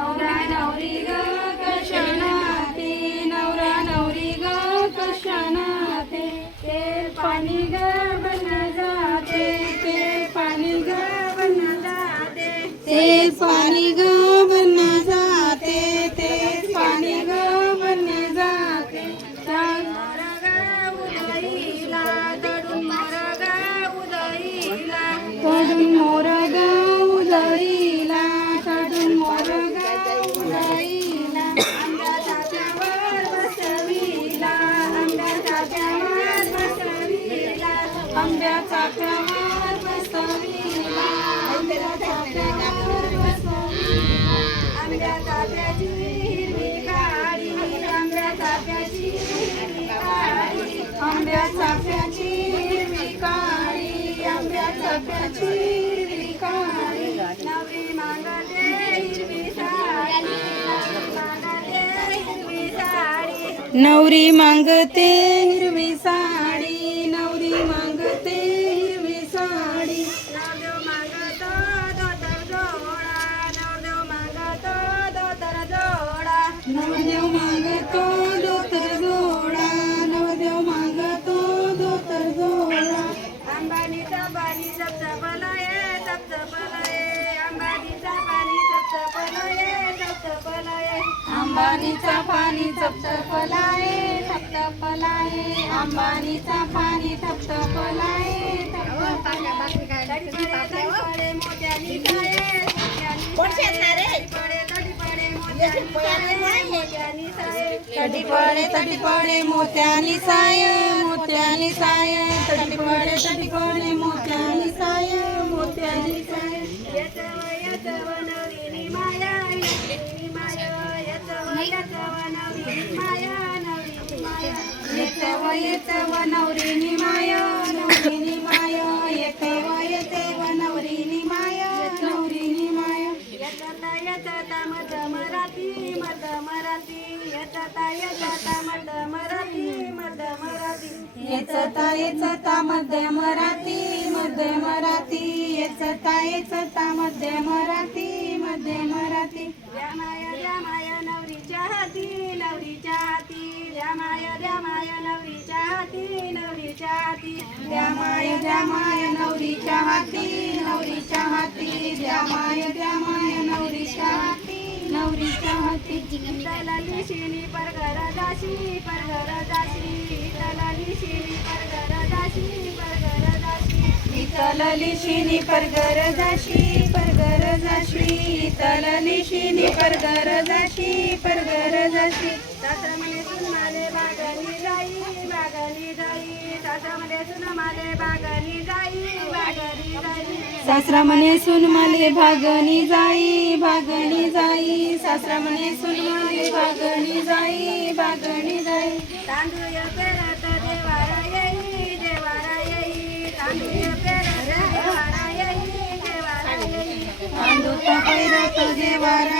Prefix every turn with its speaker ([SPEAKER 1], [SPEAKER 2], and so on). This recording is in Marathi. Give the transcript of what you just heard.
[SPEAKER 1] नवरा नवरी ग कशानाते नवरा नवरी ग कशानाते ते पाणी ग आंब्याचा आंब्या बसविला आंब्या चाफ्यावर बसविला आंब्या हिरवी काळी आंब्या हिरवी काळी आंब्या हिरवी काळी आंब्या हिरवी काळी नवरी मागते हिरवी साडी. नवरी मागते हिरवी साडी. जोडा नवदेव मागतो जोडा मागतो दोतर जोडा अंबानीचा पाणी सप्तपलाये सप्तपलाये अंबानीचा पाणी सप्तपलाये सप्तपलाये अंबानीचा पाणी सप्तपलाये सप्तपलाये अंबानीचा पाणी सप्तपलाये सप्तपलाये मोत्यानी साये तडी पडे तडी पडे मोत्यानी साय मोत्यानी साय. तडी पडे मोत्यानी साय मोत्यानी साय. येतव येतव नवरीनी माया नवरीनी माया. येतव येतव नवरीनी माया नवरीनी माया. येतव येतव नवरीनी येतता येतता मध मराठी मध मराठी. येचता येचता मध्य मराठी मध्य मराठी. येचता येचता मध्य मराठी मध्य मराठी. रामाया रामाया नवरीच्या हाती नवरीच्या हाती. रामाया रामाया नवरीच्या हाती नवरीच्या हाती. रामाय रामाय नवरीच्या हाती नवरीच्या हाती. रामाय रामाय नवरीच्या हाती नवरीच्या तलाली शिनी परगर दाशी परगर दाशी तलाली शिनी परगर दाशी परगर दाशी तलाली शिनी परगर दाशी परगर दाशी तलाली शिनी परगर दाशी परगर दाशी सासरा म्हणे सुन माले बागनी जाई बागनी जाई. सासरा म्हणे सुन माले जाई सासरा म्हणे सुन माले भागणी जाई भागणी जाई. सासरा म्हणे सुन माले भागणी जाई भागणी जाई. तांदूळ पेरत देवारा येई देवारा येई. तांदूळ पेरत देवारा येई देवारा येई. तांदूळ पेरत देवारा